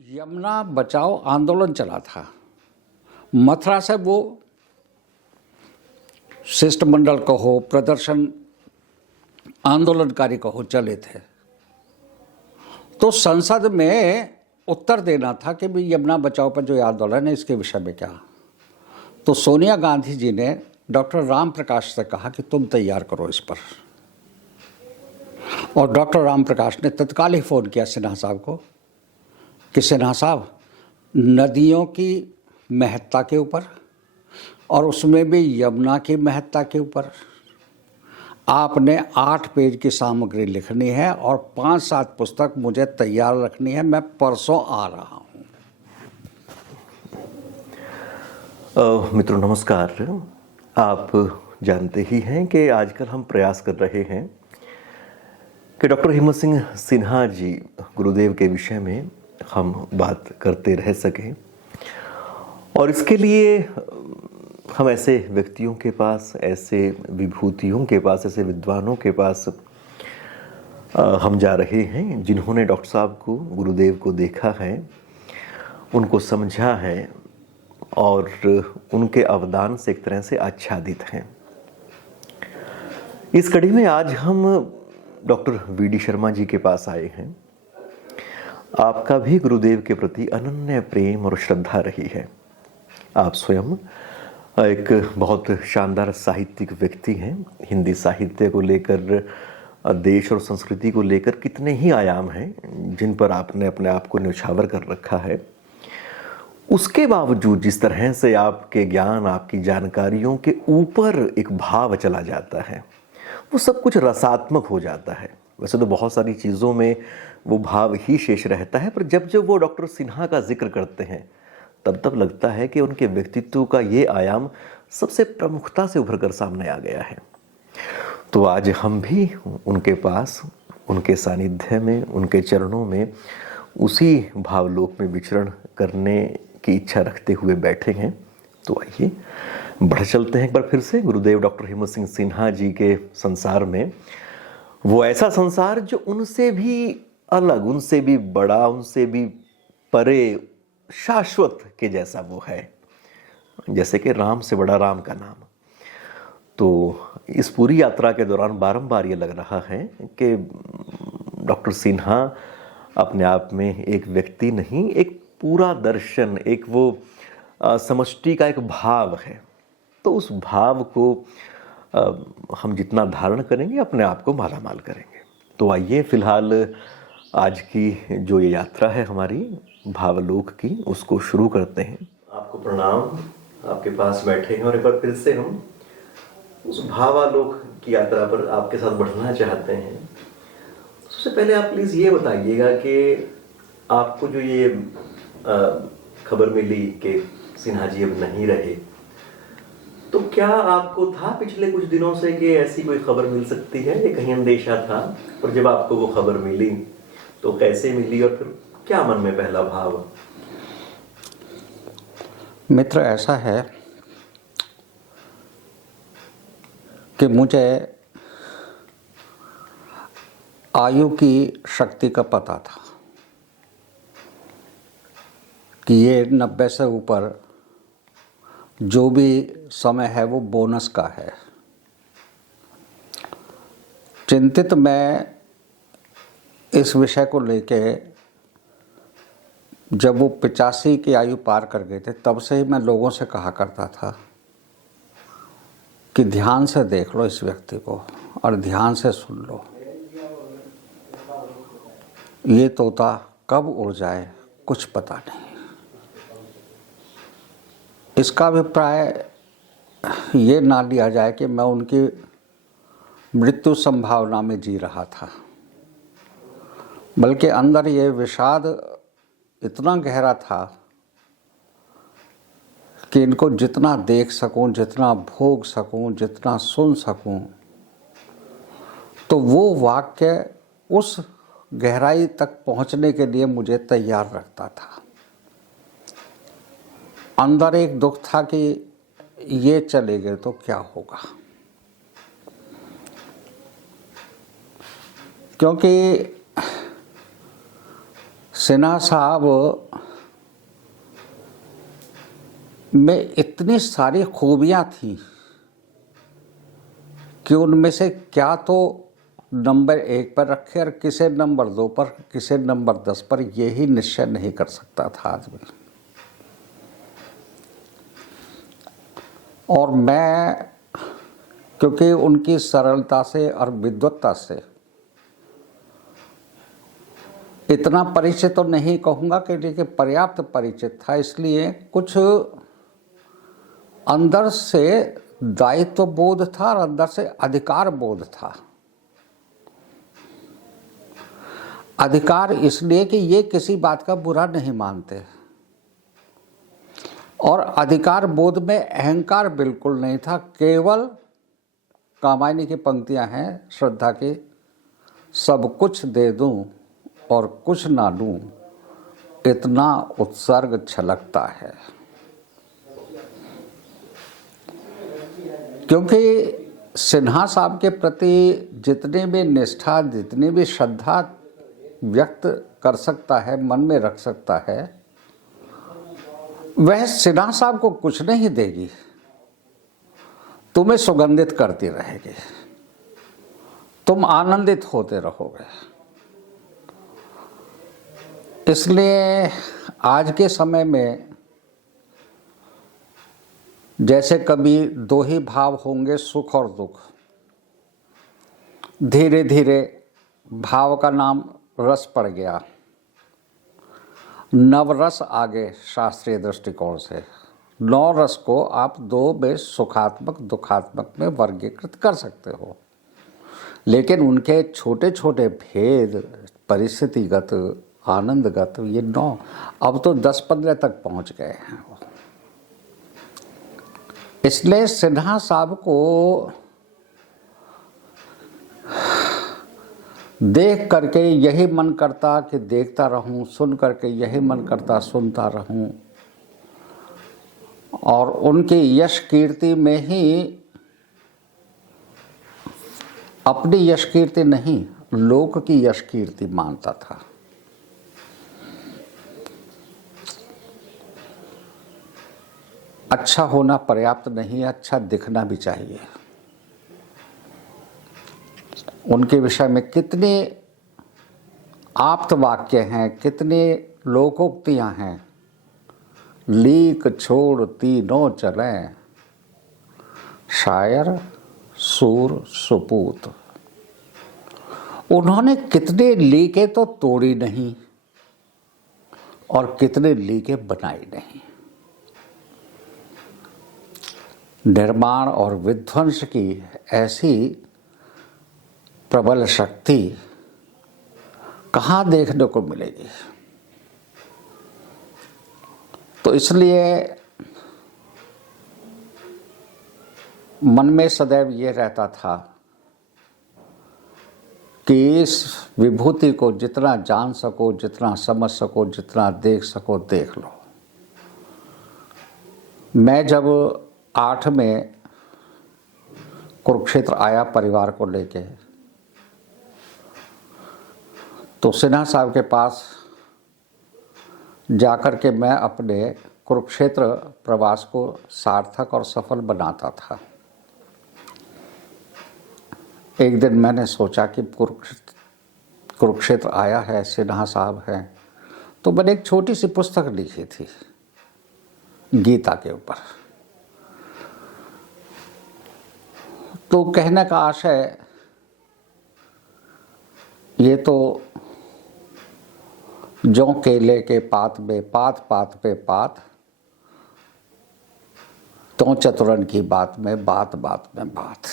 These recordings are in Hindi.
यमुना बचाओ आंदोलन चला था। मथुरा से वो शिष्टमंडल कहो, प्रदर्शन आंदोलनकारी कहो, चले थे। तो संसद में उत्तर देना था कि भाई यमुना बचाओ पर जो आंदोलन है इसके विषय में क्या। तो सोनिया गांधी जी ने डॉक्टर राम प्रकाश से कहा कि तुम तैयार करो इस पर, और डॉक्टर राम प्रकाश ने तत्काल ही फ़ोन किया सिन्हा साहब को कि सिन्हा साहब, नदियों की महत्ता के ऊपर और उसमें भी यमुना की महत्ता के ऊपर आपने 8 पेज की सामग्री लिखनी है और 5-7 पुस्तक मुझे तैयार रखनी है। मैं परसों आ रहा हूँ। मित्रों नमस्कार। आप जानते ही हैं कि आजकल हम प्रयास कर रहे हैं कि डॉक्टर हिम्मत सिंह सिन्हा जी गुरुदेव के विषय में हम बात करते रह सकें, और इसके लिए हम ऐसे व्यक्तियों के पास, ऐसे विभूतियों के पास, ऐसे विद्वानों के पास हम जा रहे हैं जिन्होंने डॉक्टर साहब को, गुरुदेव को देखा है, उनको समझा है और उनके अवदान से एक तरह से आच्छादित हैं। इस कड़ी में आज हम डॉक्टर वी.डी. शर्मा जी के पास आए हैं। आपका भी गुरुदेव के प्रति अनन्य प्रेम और श्रद्धा रही है। आप स्वयं एक बहुत शानदार साहित्यिक व्यक्ति हैं। हिंदी साहित्य को लेकर, देश और संस्कृति को लेकर कितने ही आयाम हैं जिन पर आपने अपने आप को न्यौछावर कर रखा है। उसके बावजूद जिस तरह से आपके ज्ञान, आपकी जानकारियों के ऊपर एक भाव चला जाता है, वो सब कुछ रसात्मक हो जाता है। वैसे तो बहुत सारी चीज़ों में वो भाव ही शेष रहता है, पर जब जब वो डॉक्टर सिन्हा का जिक्र करते हैं तब लगता है कि उनके व्यक्तित्व का ये आयाम सबसे प्रमुखता से उभर कर सामने आ गया है। तो आज हम भी उनके पास, उनके सानिध्य में, उनके चरणों में उसी भावलोक में विचरण करने की इच्छा रखते हुए बैठे हैं। तो आइए बढ़ चलते हैं एक बार फिर से गुरुदेव डॉक्टर हिम्मत सिंह सिन्हा जी के संसार में। वो ऐसा संसार जो उनसे भी अलग, उनसे भी बड़ा, उनसे भी परे, शाश्वत के जैसा वो है, जैसे कि राम से बड़ा राम का नाम। तो इस पूरी यात्रा के दौरान बारंबार ये लग रहा है कि डॉक्टर सिन्हा अपने आप में एक व्यक्ति नहीं, एक पूरा दर्शन, एक वो समष्टि का एक भाव है। तो उस भाव को हम जितना धारण करेंगे, अपने आप को मालामाल करेंगे। तो आइए फिलहाल आज की जो ये यात्रा है हमारी भावलोक की, उसको शुरू करते हैं। आपको प्रणाम, आपके पास बैठे हैं और एक बार फिर से हम उस भावालोक की यात्रा पर आपके साथ बढ़ना चाहते हैं। सबसे पहले आप प्लीज़ ये बताइएगा कि आपको जो ये खबर मिली कि सिन्हा जी अब नहीं रहे, तो क्या आपको था पिछले कुछ दिनों से कि ऐसी कोई खबर मिल सकती है, ये कहीं अंदेशा था? और जब आपको वो खबर मिली तो कैसे मिली और फिर क्या मन में पहला भाव? मित्र, ऐसा है कि मुझे आयु की शक्ति का पता था कि ये 90 से ऊपर जो भी समय है वो बोनस का है। चिंतित मैं इस विषय को लेके जब वो 85 की आयु पार कर गए थे, तब से ही मैं लोगों से कहा करता था कि ध्यान से देख लो इस व्यक्ति को और ध्यान से सुन लो। ये तोता कब उड़ जाए कुछ पता नहीं। इसका अभिप्राय ये ना लिया जाए कि मैं उनकी मृत्यु संभावना में जी रहा था, बल्कि अंदर ये विषाद इतना गहरा था कि इनको जितना देख सकूं, जितना भोग सकूं, जितना सुन सकूं, तो वो वाक्य उस गहराई तक पहुंचने के लिए मुझे तैयार रखता था। अंदर एक दुख था कि ये चले गए तो क्या होगा, क्योंकि सिन्हा साहब में इतनी सारी खूबियां थी कि उनमें से क्या तो नंबर 1 पर रखे और किसे नंबर 2 पर, किसे नंबर 10 पर, यही निश्चय नहीं कर सकता था आदमी। और मैं, क्योंकि उनकी सरलता से और विद्वत्ता से इतना परिचय तो नहीं कहूँगा कि लेकिन पर्याप्त परिचित था, इसलिए कुछ अंदर से दायित्व बोध था और अंदर से अधिकार बोध था। अधिकार इसलिए कि ये किसी बात का बुरा नहीं मानते, और अधिकार बोध में अहंकार बिल्कुल नहीं था। केवल कामायनी की पंक्तियां हैं श्रद्धा की, सब कुछ दे दूं और कुछ ना लूं, इतना उत्सर्ग छलकता है। क्योंकि सिन्हा साहब के प्रति जितनी भी निष्ठा, जितनी भी श्रद्धा व्यक्त कर सकता है, मन में रख सकता है, वह सिन्हा साहब को कुछ नहीं देगी, तुम्हें सुगंधित करती रहेगी, तुम आनंदित होते रहोगे। इसलिए आज के समय में जैसे कभी 2 ही भाव होंगे, सुख और दुख, धीरे धीरे भाव का नाम रस पड़ गया, नवरस आगे शास्त्रीय दृष्टिकोण से 9 रस को आप 2 में सुखात्मक दुखात्मक में वर्गीकृत कर सकते हो, लेकिन उनके छोटे छोटे भेद, परिस्थितिगत, आनंदगत, ये 9 अब तो 10-15 तक पहुंच गए हैं। इसलिए सिन्हा साहब को देख करके यही मन करता कि देखता रहूं, सुन करके यही मन करता सुनता रहूं, और उनकी यश कीर्ति में ही, अपनी यश कीर्ति नहीं, लोक की यश कीर्ति मानता था। अच्छा होना पर्याप्त नहीं है, अच्छा दिखना भी चाहिए। उनके विषय में कितने आप्त वाक्य हैं, कितने लोकोक्तियां हैं। लीक छोड़ तीनों चले, शायर सूर सुपूत। उन्होंने कितने लीकें तो तोड़ी नहीं और कितने लीकें बनाई नहीं। निर्माण और विध्वंस की ऐसी प्रबल शक्ति कहाँ देखने को मिलेगी। तो इसलिए मन में सदैव ये रहता था कि इस विभूति को जितना जान सको, जितना समझ सको, जितना देख सको देख लो। मैं जब 8 में कुरुक्षेत्र आया परिवार को लेके, तो सिन्हा साहब के पास जाकर के मैं अपने कुरुक्षेत्र प्रवास को सार्थक और सफल बनाता था। एक दिन मैंने सोचा कि कुरुक्षेत्र आया है, सिन्हा साहब हैं, तो मैंने एक छोटी सी पुस्तक लिखी थी गीता के ऊपर। तो कहने का आशय ये तो जो केले के पात में पात, पात पे पात, तो चतुरन की बात में बात, बात में बात।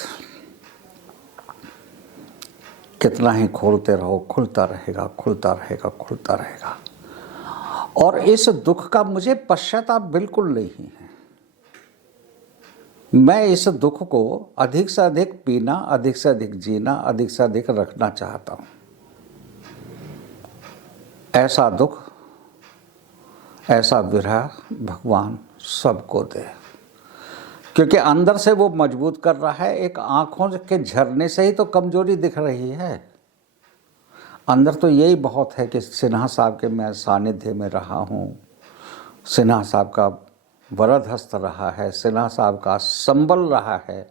कितना ही खोलते रहो खुलता रहेगा, खुलता रहेगा, खुलता रहेगा। और इस दुख का मुझे पश्चाताप बिल्कुल नहीं है। मैं इस दुख को अधिक से अधिक पीना, अधिक से अधिक जीना, अधिक से अधिक रखना चाहता हूं। ऐसा दुख, ऐसा विरह भगवान सबको दे, क्योंकि अंदर से वो मजबूत कर रहा है। एक आंखों के झरने से ही तो कमजोरी दिख रही है, अंदर तो यही बहुत है कि सिन्हा साहब के मैं सानिध्य में रहा हूँ, सिन्हा साहब का वरद हस्त रहा है, सिन्हा साहब का संबल रहा है।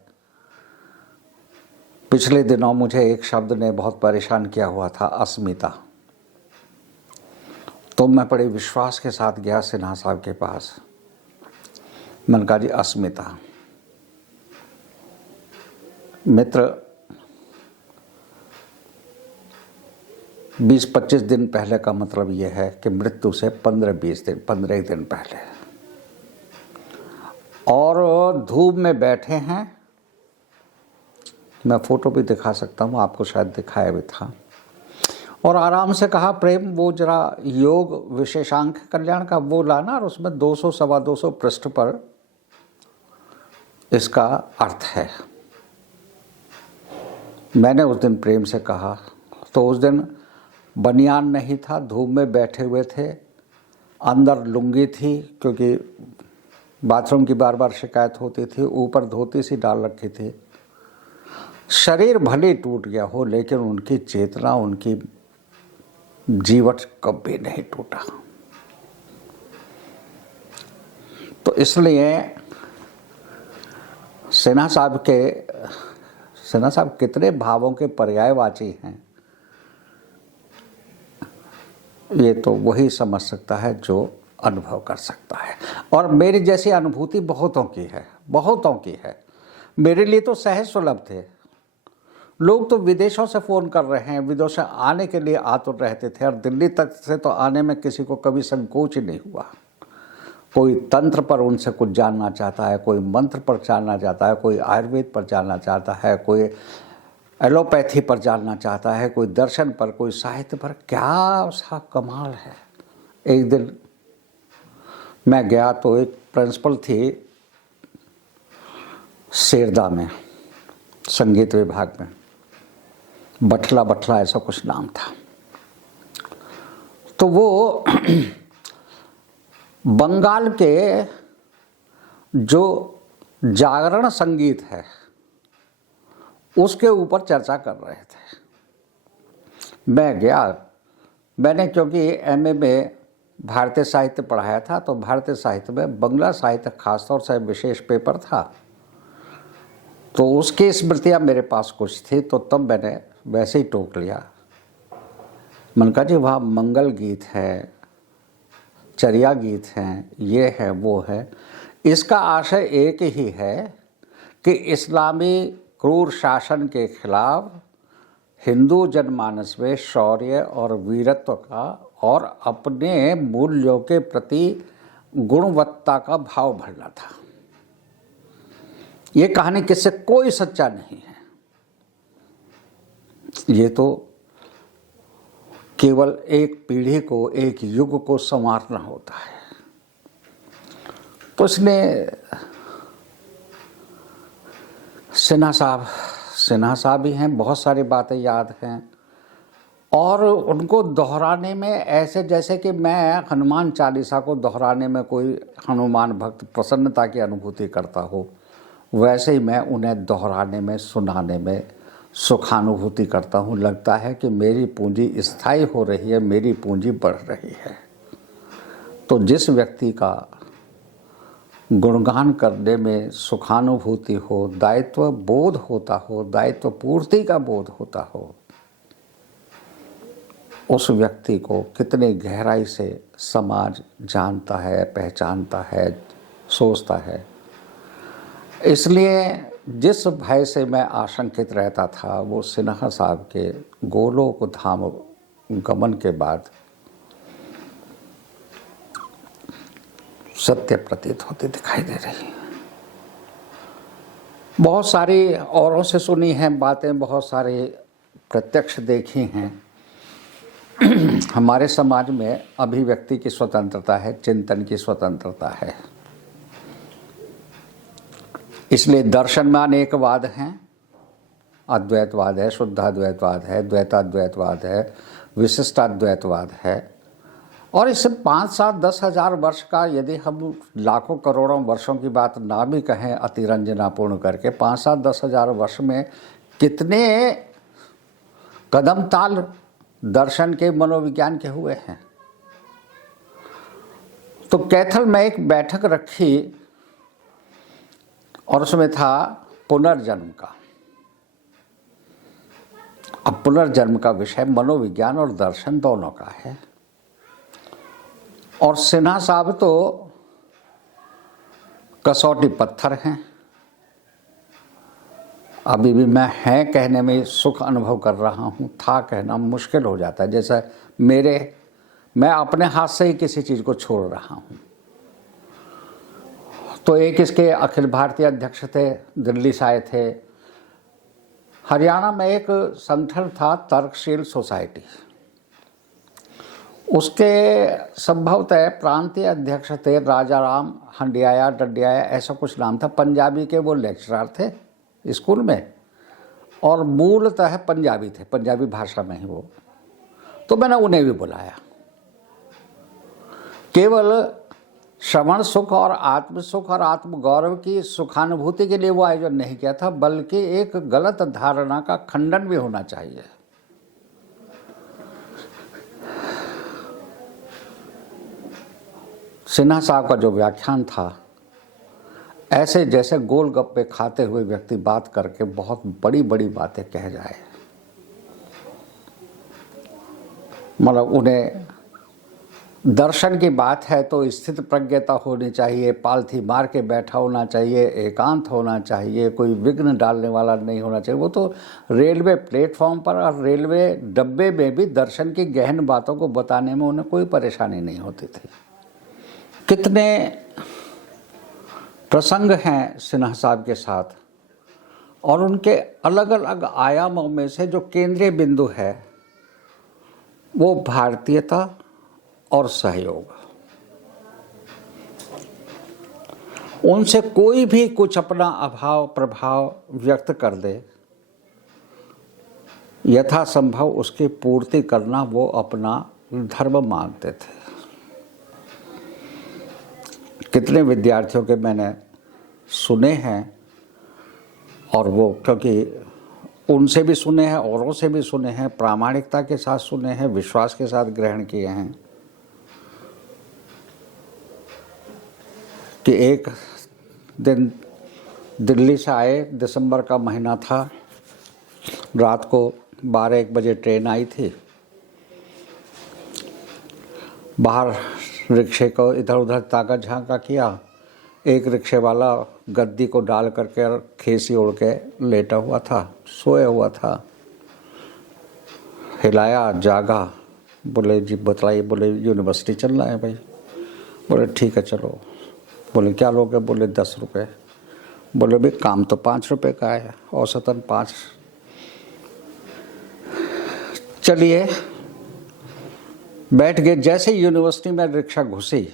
पिछले दिनों मुझे एक शब्द ने बहुत परेशान किया हुआ था, अस्मिता। तो मैं बड़े विश्वास के साथ गया सिन्हा साहब के पास। मैंने कहा जी अस्मिता मित्र, 20-25 दिन पहले का मतलब यह है कि मृत्यु से 15 दिन पहले, और धूप में बैठे हैं। मैं फोटो भी दिखा सकता हूँ, आपको शायद दिखाया भी था। और आराम से कहा, प्रेम वो जरा योग विशेषांक कल्याण का वो लाना, और उसमें 200-225 पृष्ठ पर इसका अर्थ है। मैंने उस दिन प्रेम से कहा, तो उस दिन बनियान नहीं था, धूप में बैठे हुए थे, अंदर लुंगी थी क्योंकि बाथरूम की बार बार शिकायत होती थी, ऊपर धोती सी डाल रखी थी। शरीर भले टूट गया हो, लेकिन उनकी चेतना, उनकी जीवट कभी नहीं टूटा। तो इसलिए सिन्हा साहब कितने भावों के पर्यायवाची हैं, ये तो वही समझ सकता है जो अनुभव कर सकता है। और मेरी जैसी अनुभूति बहुतों की है। मेरे लिए तो सहज सुलभ थे। लोग तो विदेशों से फ़ोन कर रहे हैं, विदेशों से आने के लिए आतुर रहते थे, और दिल्ली तक से तो आने में किसी को कभी संकोच ही नहीं हुआ। कोई तंत्र पर उनसे कुछ जानना चाहता है, कोई मंत्र पर जानना चाहता है, कोई आयुर्वेद पर जानना चाहता है, कोई एलोपैथी पर जानना चाहता है, कोई दर्शन पर, कोई साहित्य पर। क्या उसका कमाल है। एक दिन मैं गया तो एक प्रिंसिपल थी सेरदा में, संगीत विभाग में, बटला ऐसा कुछ नाम था। तो वो बंगाल के जो जागरण संगीत है उसके ऊपर चर्चा कर रहे थे। मैं गया, मैंने क्योंकि एमए में भारतीय साहित्य पढ़ाया था, तो भारतीय साहित्य में बंगला साहित्य खासतौर से विशेष पेपर था, तो उसकी स्मृतियाँ मेरे पास कुछ थी। तो तब मैंने वैसे ही टोक लिया। मैंने कहा जी वहाँ मंगल गीत है, चर्या गीत हैं, ये है वो है। इसका आशय एक ही है कि इस्लामी क्रूर शासन के खिलाफ हिंदू जनमानस में शौर्य और वीरत्व का और अपने मूल्यों के प्रति गुणवत्ता का भाव भरना था। ये कहानी किससे कोई सच्चा नहीं है, ये तो केवल एक पीढ़ी को, एक युग को संवारना होता है। तो इसने सिन्हा साहब ही हैं, बहुत सारी बातें याद हैं, और उनको दोहराने में ऐसे जैसे कि मैं हनुमान चालीसा को दोहराने में कोई हनुमान भक्त प्रसन्नता की अनुभूति करता हो, वैसे ही मैं उन्हें दोहराने में, सुनाने में सुखानुभूति करता हूँ। लगता है कि मेरी पूंजी स्थायी हो रही है, मेरी पूंजी बढ़ रही है। तो जिस व्यक्ति का गुणगान करने में सुखानुभूति हो, दायित्व बोध होता हो, दायित्व पूर्ति का बोध होता हो, उस व्यक्ति को कितनी गहराई से समाज जानता है, पहचानता है, सोचता है। इसलिए जिस भय से मैं आशंकित रहता था, वो सिन्हा साहब के गोलोक धाम गमन के बाद सत्य प्रतीत होती दिखाई दे रही है। बहुत सारी औरों से सुनी हैं बातें, बहुत सारे प्रत्यक्ष देखी हैं। हमारे समाज में अभिव्यक्ति की स्वतंत्रता है, चिंतन की स्वतंत्रता है। इसलिए दर्शन में अनेकवाद हैं, अद्वैतवाद है, शुद्धाद्वैतवाद है, द्वैताद्वैतवाद है, विशिष्टाद्वैतवाद है। और इससे 5-7-10 हज़ार वर्ष का, यदि हम लाखों करोड़ों वर्षों की बात ना भी कहें अतिरंजनापूर्ण करके, 5-7-10 हज़ार वर्ष में कितने कदम ताल दर्शन के, मनोविज्ञान के हुए हैं। तो तो कैथल में एक बैठक रखी और उसमें था पुनर्जन्म का। अब पुनर्जन्म का विषय मनोविज्ञान और दर्शन दोनों का है, और सिन्हा साहब तो कसौटी पत्थर हैं। अभी भी मैं है कहने में सुख अनुभव कर रहा हूँ, था कहना मुश्किल हो जाता है। जैसा मैं अपने हाथ से ही किसी चीज़ को छोड़ रहा हूँ। तो एक इसके अखिल भारतीय अध्यक्ष थे, दिल्ली से आए थे। हरियाणा में एक संगठन था तर्कशील सोसाइटी, उसके संभवतः प्रांतीय अध्यक्ष थे राजाराम हंडियाया डंडियाया, ऐसा कुछ नाम था। पंजाबी के वो लेक्चरर थे स्कूल में, और मूलतः पंजाबी थे, पंजाबी भाषा में ही वो। तो मैंने उन्हें भी बुलाया। केवल श्रवण सुख और आत्म सुख और आत्म गौरव की सुखानुभूति के लिए वो आयोजन नहीं किया था, बल्कि एक गलत धारणा का खंडन भी होना चाहिए। सिन्हा साहब का जो व्याख्यान था, ऐसे जैसे गोलगप्पे खाते हुए व्यक्ति बात करके बहुत बड़ी बड़ी बातें कह जाए। मतलब उन्हें दर्शन की बात है तो स्थित प्रज्ञता होनी चाहिए, पालथी मार के बैठा होना चाहिए, एकांत होना चाहिए, कोई विघ्न डालने वाला नहीं होना चाहिए। वो तो रेलवे प्लेटफॉर्म पर और रेलवे डब्बे में भी दर्शन की गहन बातों को बताने में उन्हें कोई परेशानी नहीं होती थी। कितने प्रसंग हैं सिन्हा साहब के साथ, और उनके अलग अलग आयामों में से जो केंद्रीय बिंदु है वो भारतीयता और सहयोग। उनसे कोई भी कुछ अपना अभाव प्रभाव व्यक्त कर दे, यथासंभव उसकी पूर्ति करना वो अपना धर्म मानते थे। कितने विद्यार्थियों के मैंने सुने हैं, और वो क्योंकि उनसे भी सुने हैं, औरों से भी सुने हैं, प्रामाणिकता के साथ सुने हैं, विश्वास के साथ ग्रहण किए हैं, कि एक दिन दिल्ली से आए, दिसंबर का महीना था, रात को 12-1 बजे ट्रेन आई थी। बाहर रिक्शे को इधर उधर ताका झांका किया, एक रिक्शे वाला गद्दी को डाल करके और खेसी ओढ़ के लेटा हुआ था, सोया हुआ था। हिलाया, जागा, बोले जी बताइए, बोले यूनिवर्सिटी चलना है भाई। बोले ठीक है चलो। बोले क्या लोगे? बोले 10 रुपये। बोले भाई काम तो 5 रुपये का है, औसतन 5। चलिए बैठ गए। जैसे यूनिवर्सिटी में रिक्शा घुसी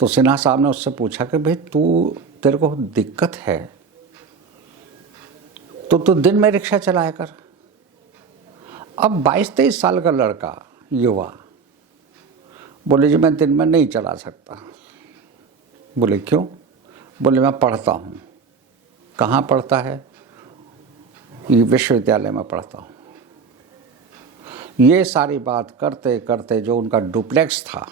तो सिन्हा साहब ने उससे पूछा कि भाई तेरे को दिक्कत है तो तू दिन में रिक्शा चलाया कर। अब 22-23 साल का लड़का, युवा, बोले जी मैं दिन में नहीं चला सकता। बोले क्यों? बोले मैं पढ़ता हूँ। कहाँ पढ़ता है? ये विश्वविद्यालय में पढ़ता हूँ। ये सारी बात करते करते जो उनका डुप्लेक्स था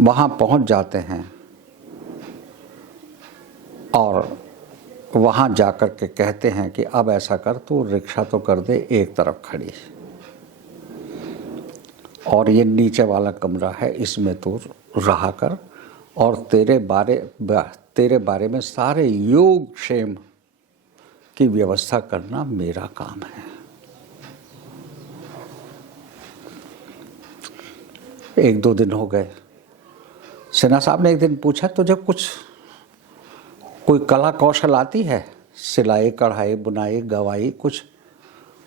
वहाँ पहुँच जाते हैं, और वहाँ जाकर के कहते हैं कि अब ऐसा कर, तू रिक्शा तो कर दे एक तरफ खड़ी, और ये नीचे वाला कमरा है, इसमें तू रहा कर, और तेरे बारे में सारे योग क्षेम की व्यवस्था करना मेरा काम है। एक दो दिन हो गए। सिन्हा साहब ने एक दिन पूछा तुझे कोई कला कौशल आती है? सिलाई, कढ़ाई, बुनाई, गवाई कुछ?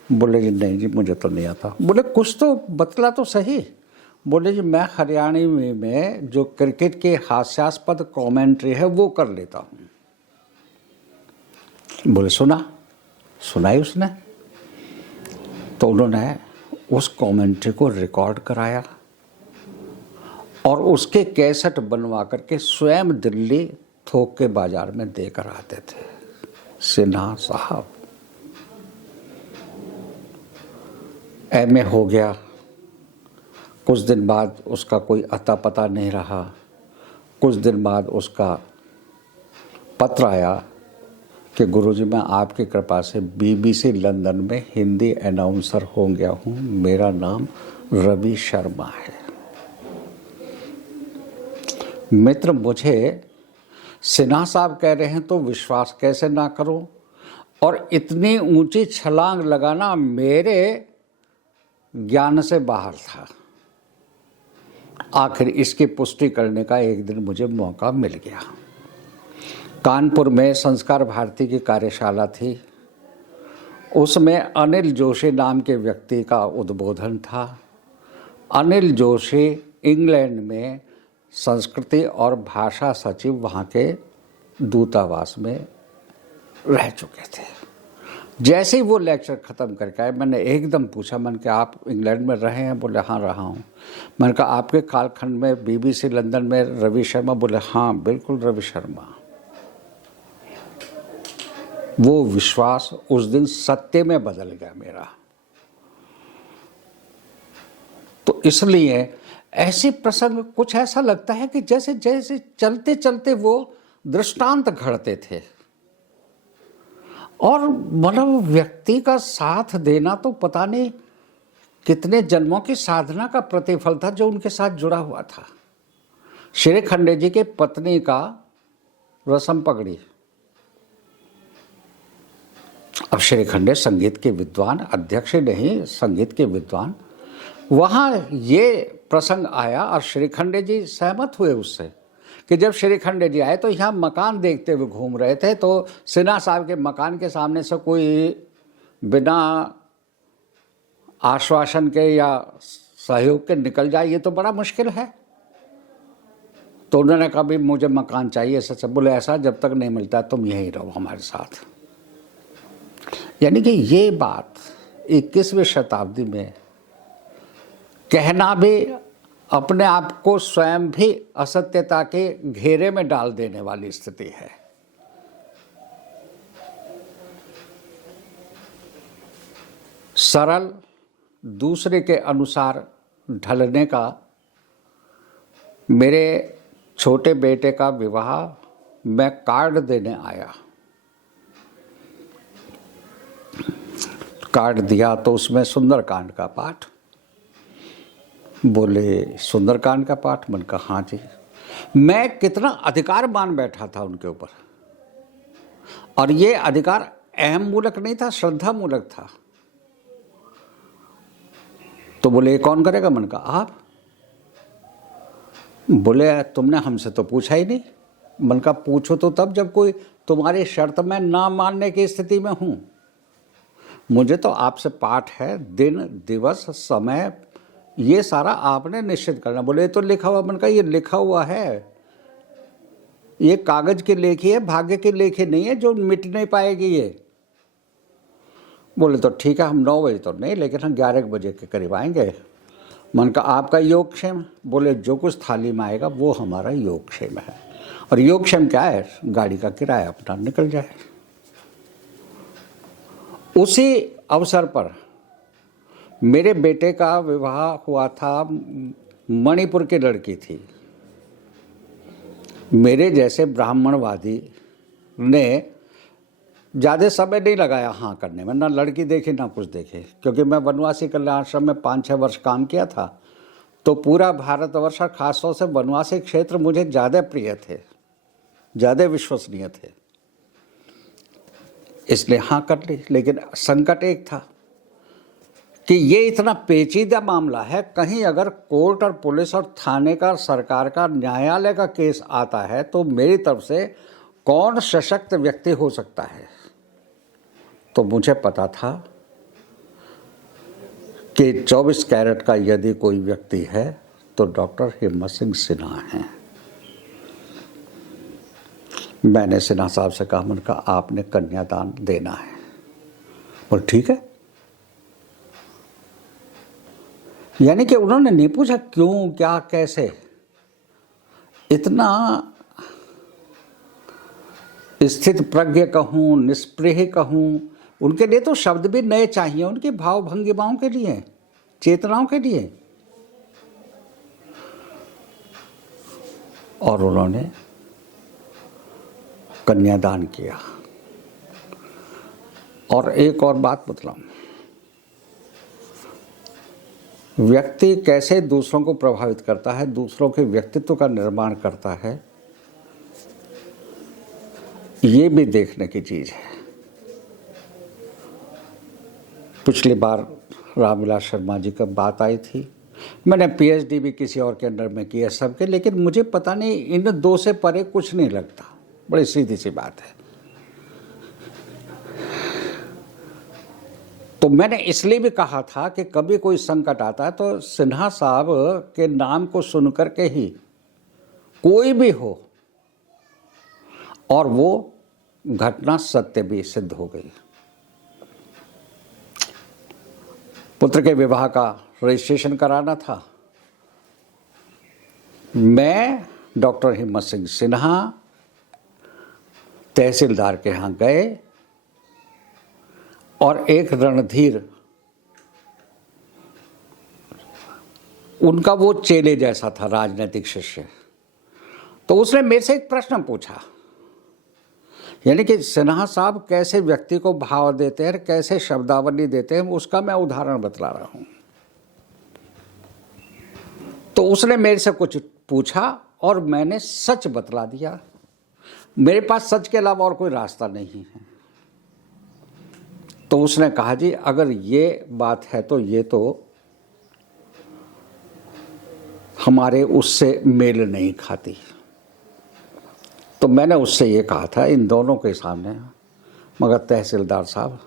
बोले जी नहीं जी मुझे तो नहीं आता। बोले कुछ तो बतला तो सही। बोले जी मैं हरियाणवी में जो क्रिकेट के हास्यास्पद कमेंट्री है वो कर लेता हूँ। बोले सुनाई उसने। तो उन्होंने उस कमेंट्री को रिकॉर्ड कराया और उसके कैसेट बनवा करके स्वयं दिल्ली थोक के बाजार में देकर आते थे। सिन्हा साहब एमए हो गया, कुछ दिन बाद उसका कोई अता पता नहीं रहा। कुछ दिन बाद उसका पत्र आया कि गुरुजी मैं आपकी कृपा से BBC लंदन में हिंदी अनाउंसर हो गया हूँ, मेरा नाम रवि शर्मा है। मित्र, मुझे सिन्हा साहब कह रहे हैं तो विश्वास कैसे ना करूं, और इतनी ऊंची छलांग लगाना मेरे ज्ञान से बाहर था। आखिर इसकी पुष्टि करने का एक दिन मुझे मौका मिल गया। कानपुर में संस्कार भारती की कार्यशाला थी। उसमें अनिल जोशी नाम के व्यक्ति का उद्बोधन था। अनिल जोशी इंग्लैंड में संस्कृति और भाषा सचिव वहाँ के दूतावास में रह चुके थे। जैसे ही वो लेक्चर ख़त्म करके आए, मैंने एकदम पूछा, मैंने कहा आप इंग्लैंड में रहे हैं? बोले हाँ रहा हूँ। मैंने कहा आपके कालखंड में BBC लंदन में रवि शर्मा? बोले हाँ बिल्कुल रवि शर्मा। वो विश्वास उस दिन सत्य में बदल गया मेरा। तो इसलिए ऐसे प्रसंग कुछ ऐसा लगता है कि जैसे जैसे चलते चलते वो दृष्टांत घड़ते थे, और मतलब व्यक्ति का साथ देना तो पता नहीं कितने जन्मों की साधना का प्रतिफल था जो उनके साथ जुड़ा हुआ था। श्री खंडे जी के पत्नी का रसम पगड़ी। अब श्री खंडे संगीत के विद्वान, अध्यक्ष नहीं संगीत के विद्वान, वहाँ ये प्रसंग आया और श्री खंडे जी सहमत हुए उससे कि जब श्री खंडे जी आए तो यहाँ मकान देखते हुए घूम रहे थे, तो सिन्हा साहब के मकान के सामने से कोई बिना आश्वासन के या सहयोग के निकल जाए, ये तो बड़ा मुश्किल है। तो उन्होंने कहा भी मुझे मकान चाहिए। सच बोले ऐसा जब तक नहीं मिलता तुम यहीं रहो हमारे साथ। यानी कि ये बात 21वीं शताब्दी में कहना भी अपने आप को स्वयं भी असत्यता के घेरे में डाल देने वाली स्थिति है। सरल दूसरे के अनुसार ढलने का, मेरे छोटे बेटे का विवाह मैं कार्ड देने आया। कार्ड दिया तो उसमें सुंदरकांड का पाठ। बोले सुंदरकांड का पाठ? मैंने कहा हाँ जी। मैं कितना अधिकार मान बैठा था उनके ऊपर, और ये अधिकार अहम मूलक नहीं था, श्रद्धा मूलक था। तो बोले ये कौन करेगा? मैंने कहा आप। बोले तुमने हमसे तो पूछा ही नहीं। मैंने कहा पूछो तो तब जब कोई तुम्हारी शर्त में ना मानने की स्थिति में हूं। मुझे तो आपसे पाठ है, दिन दिवस समय ये सारा आपने निश्चित करना। बोले ये तो लिखा हुआ। मैंने कहा ये लिखा हुआ है, ये कागज की लेखी है, भाग्य की लेखी नहीं है जो मिट नहीं पाएगी ये। बोले तो ठीक है, हम 9 बजे तो नहीं, लेकिन हम 11 बजे के करीब आएंगे। मैंने कहा आपका योगक्षेम? बोले जो कुछ थाली में आएगा वो हमारा योगक्षेम है। और योगक्षेम क्या है? गाड़ी का किराया अपना निकल जाए। उसी अवसर पर मेरे बेटे का विवाह हुआ था, मणिपुर की लड़की थी। मेरे जैसे ब्राह्मणवादी ने ज़्यादा समय नहीं लगाया हाँ करने में, ना लड़की देखी ना कुछ देखे, क्योंकि मैं वनवासी कल्याण आश्रम में 5-6 वर्ष काम किया था। तो पूरा भारतवर्ष और खासतौर से वनवासी क्षेत्र मुझे ज़्यादा प्रिय थे, ज़्यादा विश्वसनीय थे, इसलिए हाँ कर ली। लेकिन संकट एक था कि ये इतना पेचीदा मामला है, कहीं अगर कोर्ट और पुलिस और थाने का, सरकार का, न्यायालय का केस आता है तो मेरी तरफ से कौन सशक्त व्यक्ति हो सकता है। तो मुझे पता था कि 24 कैरेट का यदि कोई व्यक्ति है तो डॉक्टर हिम्मत सिंह सिन्हा हैं। मैंने सिन्हा साहब से कहा, मैंने कहा आपने कन्यादान देना है। बोल ठीक है। यानी कि उन्होंने नहीं पूछा क्यों, क्या, कैसे। इतना स्थित प्रज्ञ कहूँ, निष्प्रिय कहूँ, उनके लिए तो शब्द भी नए चाहिए, उनकी भाव भंगिमाओं के लिए, चेतनाओं के लिए। और उन्होंने कन्यादान किया। और एक और बात बतलाऊं, व्यक्ति कैसे दूसरों को प्रभावित करता है, दूसरों के व्यक्तित्व का निर्माण करता है, ये भी देखने की चीज है। पिछली बार रामविलास शर्मा जी का बात आई थी, मैंने पीएचडी भी किसी और के अंडर में किया सबके, लेकिन मुझे पता नहीं इन दो से परे कुछ नहीं लगता। बड़ी सीधी सी बात है। तो मैंने इसलिए भी कहा था कि कभी कोई संकट आता है तो सिन्हा साहब के नाम को सुनकर के ही कोई भी हो, और वो घटना सत्य भी सिद्ध हो गई। पुत्र के विवाह का रजिस्ट्रेशन कराना था। मैं डॉक्टर हिम्मत सिंह सिन्हा तहसीलदार के यहाँ गए, और एक रणधीर, उनका वो चेले जैसा था, राजनीतिक शिष्य, तो उसने मेरे से एक प्रश्न पूछा, यानी कि सिन्हा साहब कैसे व्यक्ति को भाव देते हैं, कैसे शब्दावली देते हैं, उसका मैं उदाहरण बतला रहा हूं। तो उसने मेरे से कुछ पूछा और मैंने सच बतला दिया। मेरे पास सच के अलावा और कोई रास्ता नहीं है। तो उसने कहा, जी अगर ये बात है तो ये तो हमारे उससे मेल नहीं खाती। तो मैंने उससे ये कहा था इन दोनों के सामने, मगर तहसीलदार साहब,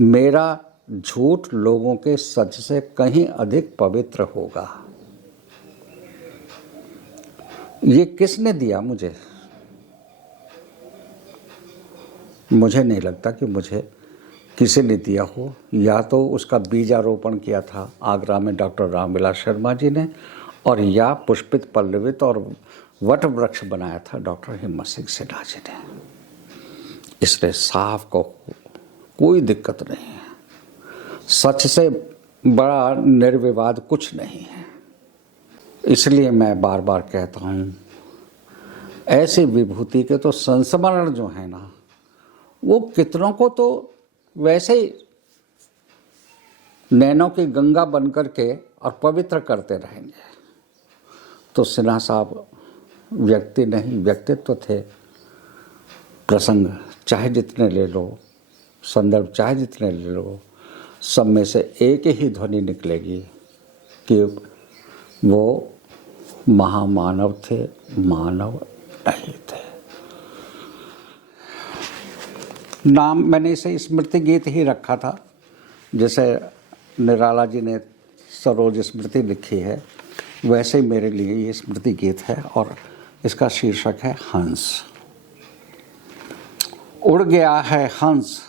मेरा झूठ लोगों के सच से कहीं अधिक पवित्र होगा। ये किसने दिया मुझे? मुझे नहीं लगता कि मुझे किसी ने दिया हो। या तो उसका बीजारोपण किया था आगरा में डॉक्टर रामविलास शर्मा जी ने, और या पुष्पित पल्लवित और वट वृक्ष बनाया था डॉक्टर हिम्मत सिंह सिन्हा जी ने। इसलिए साफ को कोई दिक्कत नहीं है। सच से बड़ा निर्विवाद कुछ नहीं है। इसलिए मैं बार बार कहता हूँ, ऐसी विभूति के तो संस्मरण जो है ना, वो कितनों को तो वैसे ही नैनों की गंगा बनकर के और पवित्र करते रहेंगे। तो सिन्हा साहब व्यक्ति नहीं, व्यक्तित्व थे। प्रसंग चाहे जितने ले लो, संदर्भ चाहे जितने ले लो, सब में से एक ही ध्वनि निकलेगी कि वो महामानव थे, मानव नहीं थे। नाम मैंने इसे स्मृति गीत ही रखा था, जैसे निराला जी ने सरोज स्मृति लिखी है, वैसे ही मेरे लिए ये स्मृति गीत है। और इसका शीर्षक है हंस। उड़ गया है हंस,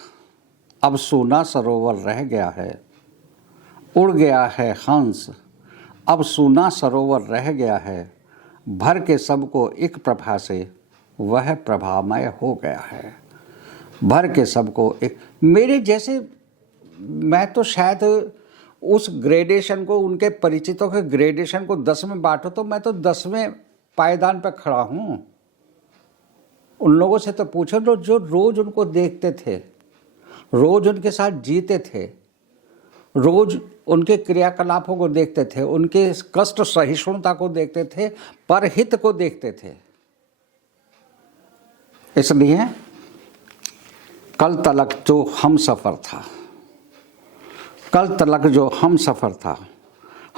अब सूना सरोवर रह गया है। उड़ गया है हंस, अब सूना सरोवर रह गया है। भर के सबको एक प्रभा से वह प्रभामय हो गया है। भर के सबको एक, मेरे जैसे, मैं तो शायद उस ग्रेडेशन को, उनके परिचितों के ग्रेडेशन को 10 में बांटो तो मैं तो 10वें पायदान पर खड़ा हूँ। उन लोगों से तो पूछो जो रोज उनको देखते थे, रोज उनके साथ जीते थे, रोज उनके क्रियाकलापों को देखते थे, उनके कष्ट सहिष्णुता को देखते थे, परहित को देखते थे। इसलिए कल तलक जो हम सफ़र था, कल तलक जो हम सफ़र था,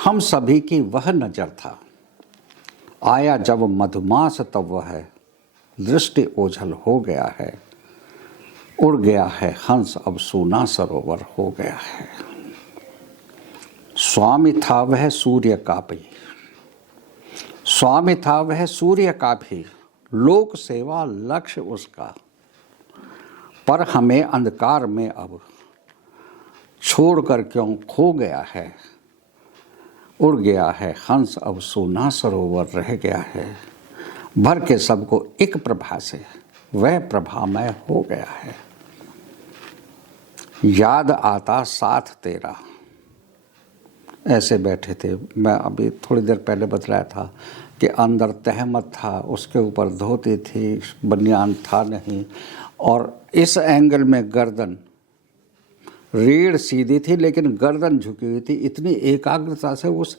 हम सभी की वह नज़र था। आया जब मधुमास तब वह दृष्टि ओझल हो गया है। उड़ गया है हंस, अब सूना सरोवर हो गया है। स्वामी था वह सूर्य का भी, स्वामी था वह सूर्य का भी, लोक सेवा लक्ष्य उसका। पर हमें अंधकार में अब छोड़कर क्यों खो गया है। उड़ गया है हंस, अब सूना सरोवर रह गया है। भर के सबको एक प्रभा से वह प्रभामय हो गया है। याद आता साथ तेरा, ऐसे बैठे थे। मैं अभी थोड़ी देर पहले बतलाया था कि अंदर तहमत था, उसके ऊपर धोती थी, बनियान था नहीं, और इस एंगल में गर्दन, रीढ़ सीधी थी लेकिन गर्दन झुकी हुई थी। इतनी एकाग्रता से उस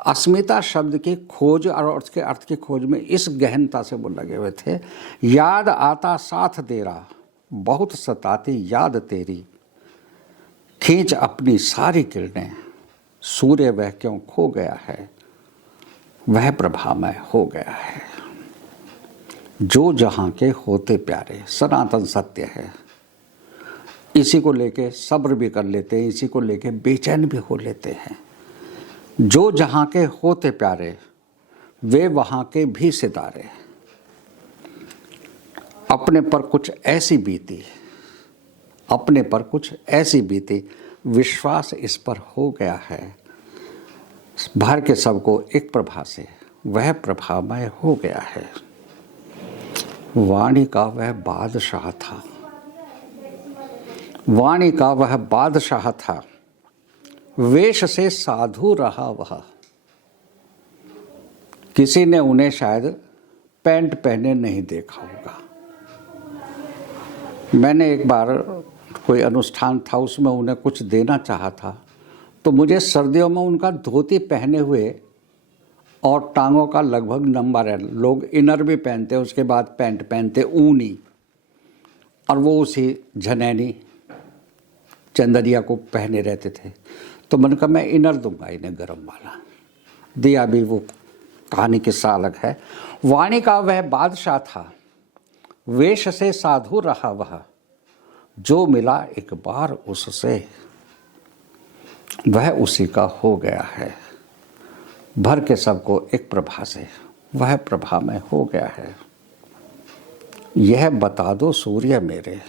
अस्मिता शब्द की खोज और उसके अर्थ की खोज में इस गहनता से वो लगे हुए थे। याद आता साथ तेरा, बहुत सताती याद तेरी, खींच अपनी सारी किरणें, सूर्य वह क्यों खो गया है, वह प्रभामय हो गया है। जो जहाँ के होते प्यारे, सनातन सत्य है। इसी को लेके सब्र भी कर लेते हैं, इसी को लेके बेचैन भी हो लेते हैं। जो जहाँ के होते प्यारे, वे वहाँ के भी सितारे। अपने पर कुछ ऐसी बीती, अपने पर कुछ ऐसी बीती, विश्वास इस पर हो गया है। भर के सबको एक प्रभा से, वह प्रभामय हो गया है। वाणी का वह बादशाह था, वाणी का वह बादशाह था, वेश से साधु रहा वह। किसी ने उन्हें शायद पैंट पहने नहीं देखा होगा। मैंने एक बार कोई अनुष्ठान था, उसमें उन्हें कुछ देना चाहा था, तो मुझे सर्दियों में उनका धोती पहने हुए और टांगों का लगभग नंबर है। लोग इनर भी पहनते, उसके बाद पैंट पहनते ऊनी, और वो उसी झनैनी चंदरिया को पहने रहते थे। तो मैंने कहा मैं इनर दूंगा इन्हें गरम वाला, दिया भी। वो कहानी किस्सा अलग है। वाणी का वह बादशाह था, वेश से साधु रहा वह। जो मिला एक बार उससे, वह उसी का हो गया है। भर के सबको एक प्रभा से, वह प्रभा में हो गया है। यह बता दो सूर्य मेरे,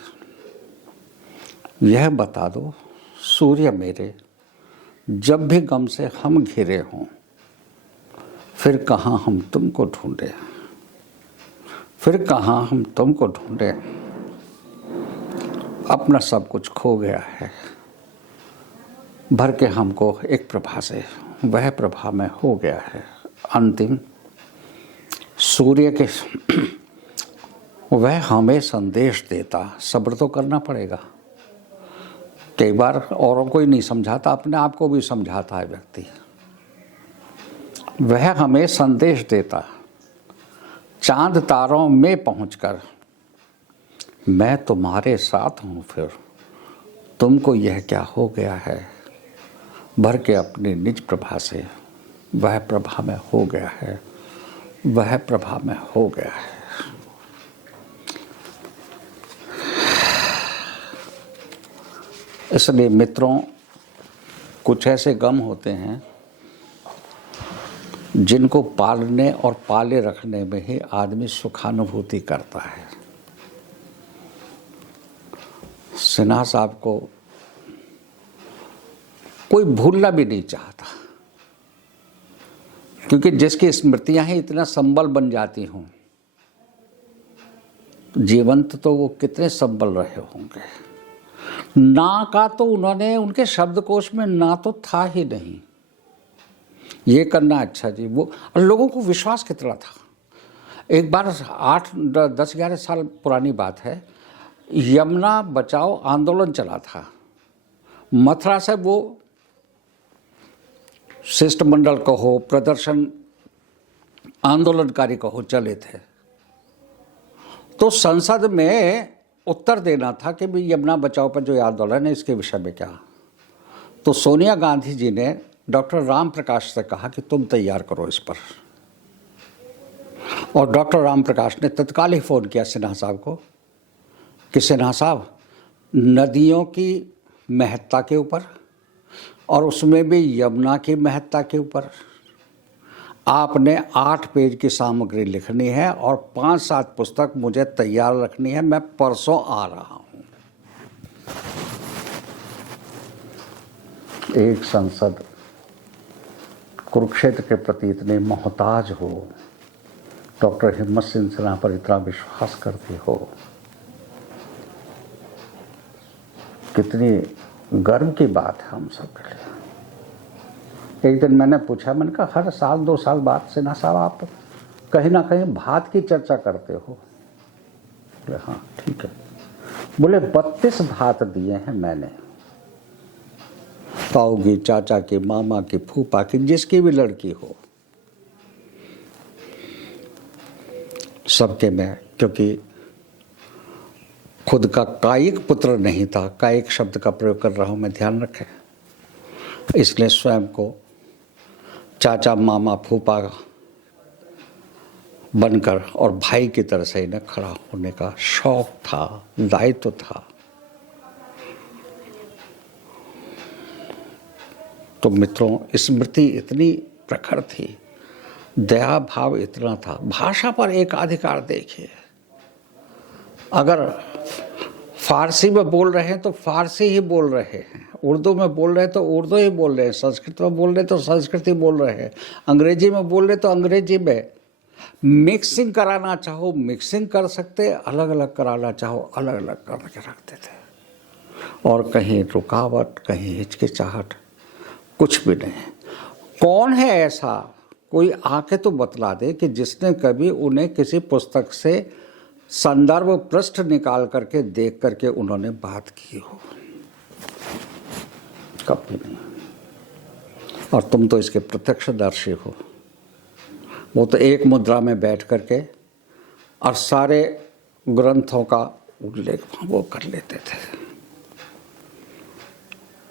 यह बता दो सूर्य मेरे, जब भी गम से हम घिरे हों, फिर कहाँ हम तुमको ढूंढे, फिर कहाँ हम तुमको ढूंढे। अपना सब कुछ खो गया है, भर के हमको एक प्रभा से, वह प्रभा में हो गया है। अंतिम सूर्य के वह हमें संदेश देता। सब्र तो करना पड़ेगा। कई बार औरों को ही नहीं समझाता, अपने आप को भी समझाता है व्यक्ति। वह हमें संदेश देता, चांद तारों में पहुंचकर, मैं तुम्हारे साथ हूं, फिर तुमको यह क्या हो गया है। भर के अपनी निज प्रभा से, वह प्रभा में हो गया है, वह प्रभा में हो गया है। इसलिए मित्रों, कुछ ऐसे गम होते हैं जिनको पालने और पाले रखने में ही आदमी सुखानुभूति करता है। सिन्हा साहब को कोई भूलना भी नहीं चाहता, क्योंकि जिसकी स्मृतियां ही इतना संबल बन जाती हों, जीवंत तो वो कितने संबल रहे होंगे। ना का तो उन्होंने, उनके शब्दकोश में ना तो था ही नहीं। ये करना अच्छा जी, वो लोगों को विश्वास कितना था। एक बार 8-10-11 साल पुरानी बात है, यमुना बचाओ आंदोलन चला था। मथुरा से वो शिष्टमंडल कहो, प्रदर्शन आंदोलनकारी कहो, चले थे। तो संसद में उत्तर देना था कि भाई यमुना बचाओ पर जो आंदोलन है इसके विषय में क्या। तो सोनिया गांधी जी ने डॉक्टर राम प्रकाश से कहा कि तुम तैयार करो इस पर। और डॉक्टर राम प्रकाश ने तत्काल ही फ़ोन किया सिन्हा साहब को कि सिन्हा साहब, नदियों की महत्ता के ऊपर और उसमें भी यमुना की महत्ता के ऊपर आपने 8 पेज की सामग्री लिखनी है और 5-7 पुस्तक मुझे तैयार रखनी है। मैं परसों आ रहा हूँ। एक संसद कुरुक्षेत्र के प्रति इतने मोहताज हो, डॉक्टर हिम्मत सिंह सिन्हा पर इतना विश्वास करती हो, कितनी गर्व की बात है हम सब के लिए। एक दिन मैंने पूछा, मैंने कहा हर साल 2 साल बाद सिन्हा साहब आप कहीं ना कहीं भात की चर्चा करते हो। बोले हाँ ठीक है। बोले 32 भात दिए हैं मैंने, ताऊ की, चाचा की, मामा की, फूफा की, जिसकी भी लड़की हो, सबके में, क्योंकि खुद का कायिक पुत्र नहीं था, कायिक शब्द का प्रयोग कर रहा हूं मैं, ध्यान रखें, इसलिए स्वयं को चाचा, मामा, फूफा बनकर और भाई की तरह से इन्हें खड़ा होने का शौक था, दायित्व था। तो मित्रों, स्मृति इतनी प्रखर थी, दया भाव इतना था। भाषा पर एकाधिकार देखिए, अगर फारसी में बोल रहे हैं तो फारसी ही बोल रहे हैं, उर्दू में बोल रहे हैं तो उर्दू ही बोल रहे हैं, संस्कृत में बोल रहे हैं तो संस्कृत ही बोल रहे हैं, अंग्रेजी में बोल रहे तो अंग्रेजी में। मिक्सिंग कराना चाहो मिक्सिंग कर सकते, अलग अलग कराना चाहो अलग अलग करके रखते थे, और कहीं रुकावट, कहीं हिचकिचाहट, कुछ भी नहीं। कौन है ऐसा, कोई आके तो बतला दे कि जिसने कभी उन्हें किसी पुस्तक से संदर्भ पृष्ठ निकाल करके देख करके उन्होंने बात की हो, कभी नहीं। और तुम तो इसके प्रत्यक्षदर्शी हो। वो तो एक मुद्रा में बैठ करके और सारे ग्रंथों का उल्लेख वो कर लेते थे।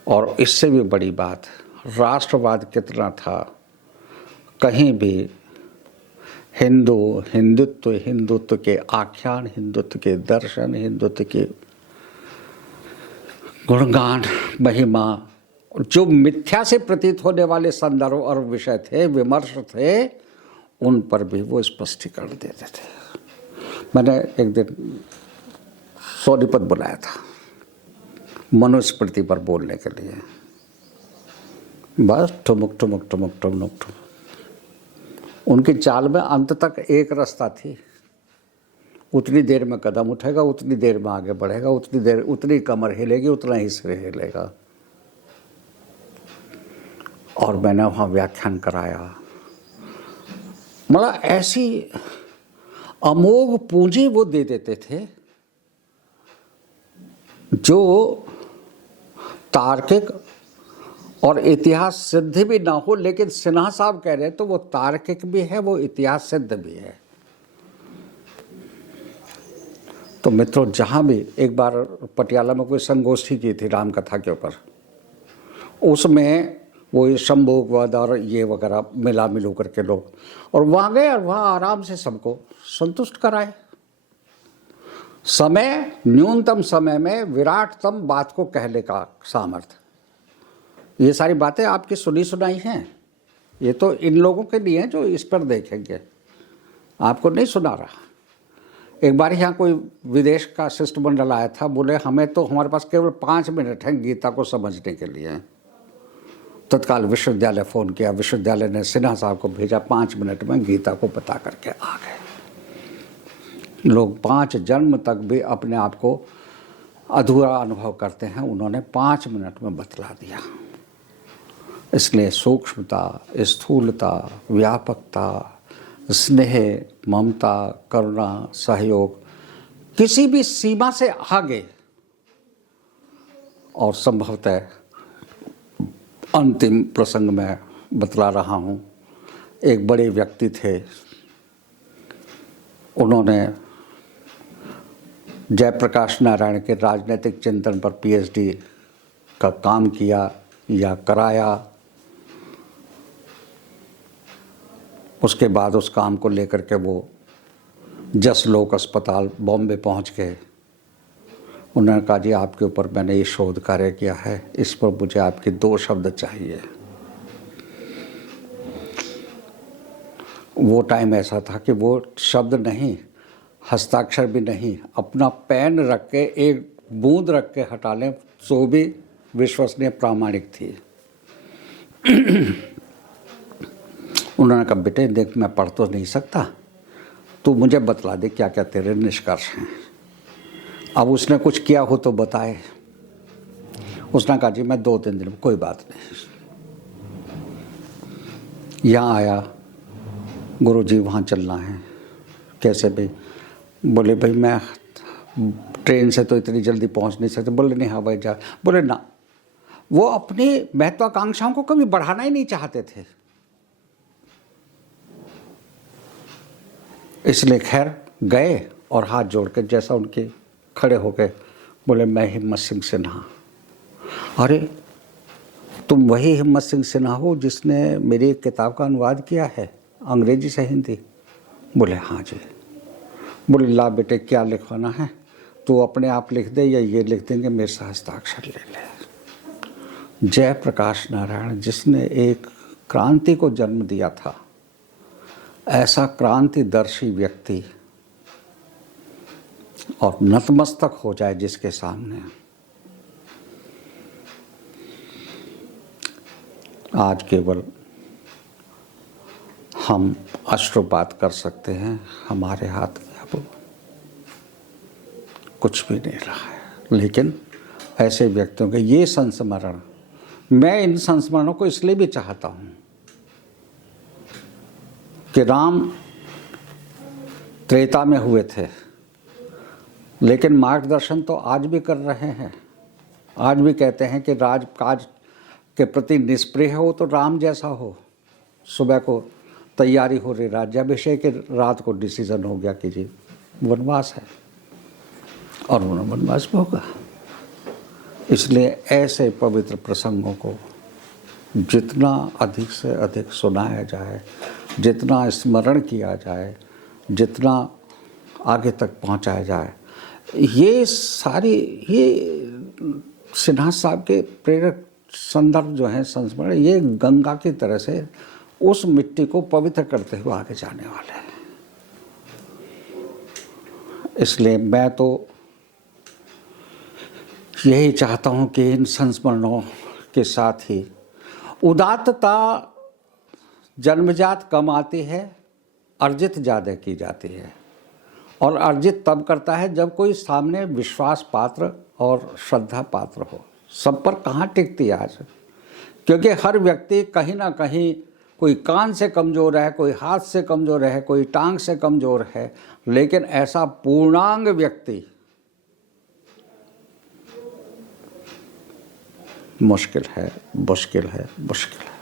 और इससे भी बड़ी बात, राष्ट्रवाद कितना था, कहीं भी हिंदुत्व के आख्यान, हिंदुत्व के दर्शन, हिंदुत्व के गुणगान, महिमा, जो मिथ्या से प्रतीत होने वाले संदर्भ और विषय थे, विमर्श थे, उन पर भी वो स्पष्टीकरण देते थे। मैंने एक दिन सोनीपत बुलाया था मनुस्मृति पर बोलने के लिए, बस ठुमुक ठुमुक ठुमुक ठुमुक ठुमुक। उनकी चाल में अंत तक एक रास्ता थी, उतनी देर में कदम उठेगा, उतनी देर में आगे बढ़ेगा, उतनी देर उतनी कमर हिलेगी, उतना ही सिर हिलेगा। और मैंने वहाँ व्याख्यान कराया, मतलब ऐसी अमोघ पूंजी वो दे देते थे जो तार्किक और इतिहास सिद्ध भी ना हो, लेकिन सिन्हा साहब कह रहे हैं तो वो तार्किक भी है, वो इतिहास सिद्ध भी है। तो मित्रों, जहाँ भी एक बार पटियाला में कोई संगोष्ठी की थी रामकथा के ऊपर, उसमें वो शंभुवध और ये वगैरह मिला मिलू करके लोग, और वहाँ गए और वहाँ आराम से सबको संतुष्ट कराए। समय, न्यूनतम समय में विराटतम बात को कहने का सामर्थ्य। ये सारी बातें आपकी सुनी सुनाई हैं, ये तो इन लोगों के लिए हैं जो इस पर देखेंगे, आपको नहीं सुना रहा। एक बार यहाँ कोई विदेश का शिष्टमंडल आया था, बोले हमें तो, हमारे पास केवल 5 मिनट हैं गीता को समझने के लिए। तत्काल विश्वविद्यालय फ़ोन किया, विश्वविद्यालय ने सिन्हा साहब को भेजा, 5 मिनट में गीता को बता करके आ गए। लोग 5 जन्म तक भी अपने आप को अधूरा अनुभव करते हैं, उन्होंने 5 मिनट में बतला दिया। इसलिए सूक्ष्मता, स्थूलता, व्यापकता, स्नेह, ममता, करुणा, सहयोग, किसी भी सीमा से आगे, और संभवतः अंतिम प्रसंग में बतला रहा हूँ, एक बड़े व्यक्ति थे, उन्होंने जयप्रकाश नारायण के राजनीतिक चिंतन पर पीएचडी का काम किया या कराया। उसके बाद उस काम को लेकर के वो जसलोक अस्पताल बॉम्बे पहुंच गए। उन्होंने कहा जी आपके ऊपर मैंने ये शोध कार्य किया है, इस पर मुझे आपके 2 शब्द चाहिए। वो टाइम ऐसा था कि वो शब्द नहीं, हस्ताक्षर भी नहीं, अपना पेन रख के एक बूंद रख के हटा लें तो भी विश्वसनीय प्रामाणिक थी। उन्होंने कहा बेटे देख, मैं पढ़ तो नहीं सकता, तू मुझे बतला दे क्या क्या तेरे निष्कर्ष हैं। अब उसने कुछ किया हो तो बताए। उसने कहा जी मैं 2-3 दिन में, कोई बात नहीं। यहाँ आया, गुरुजी वहाँ चलना है। कैसे भाई? बोले भाई मैं ट्रेन से तो इतनी जल्दी पहुँच नहीं सकते। बोले नहीं हवाई जहाज। बोले ना, वो अपनी महत्वाकांक्षाओं को कभी बढ़ाना ही नहीं चाहते थे। इसलिए खैर गए और हाथ जोड़ के जैसा उनके खड़े हो गए, बोले मैं हिम्मत सिंह सिन्हा। अरे तुम वही हिम्मत सिंह सिन्हा हो जिसने मेरी एक किताब का अनुवाद किया है अंग्रेजी से हिंदी? बोले हाँ जी। बोले ला बेटे क्या लिखवाना है, तू अपने आप लिख दे या ये लिख देंगे, मेरे से हस्ताक्षर ले ले। जयप्रकाश नारायण जिसने एक क्रांति को जन्म दिया था, ऐसा क्रांतिदर्शी व्यक्ति और नतमस्तक हो जाए जिसके सामने। आज केवल हम अश्रुपात कर सकते हैं, हमारे हाथ में अब कुछ भी नहीं रहा है। लेकिन ऐसे व्यक्तियों के ये संस्मरण, मैं इन संस्मरणों को इसलिए भी चाहता हूँ कि राम त्रेता में हुए थे, लेकिन मार्गदर्शन तो आज भी कर रहे हैं। आज भी कहते हैं कि राजकाज के प्रति निष्प्रिय हो तो राम जैसा हो। सुबह को तैयारी हो रही राज्याभिषेक के, रात को डिसीजन हो गया कि जी वनवास है, और वनवास भी होगा। इसलिए ऐसे पवित्र प्रसंगों को जितना अधिक से अधिक सुनाया जाए, जितना स्मरण किया जाए, जितना आगे तक पहुंचाया जाए, ये सारी ये सिन्हा साहब के प्रेरक संदर्भ जो हैं, संस्मरण, ये गंगा की तरह से उस मिट्टी को पवित्र करते हुए आगे जाने वाले हैं। इसलिए मैं तो यही चाहता हूँ कि इन संस्मरणों के साथ ही उदात्तता जन्मजात कम आती है, अर्जित ज़्यादा की जाती है। और अर्जित तब करता है जब कोई सामने विश्वास पात्र और श्रद्धा पात्र हो। सब पर कहाँ टिकती है आज, क्योंकि हर व्यक्ति कहीं ना कहीं कोई कान से कमज़ोर है, कोई हाथ से कमज़ोर है, कोई टांग से कमज़ोर है, लेकिन ऐसा पूर्णांग व्यक्ति मुश्किल है, मुश्किल है, मुश्किल है।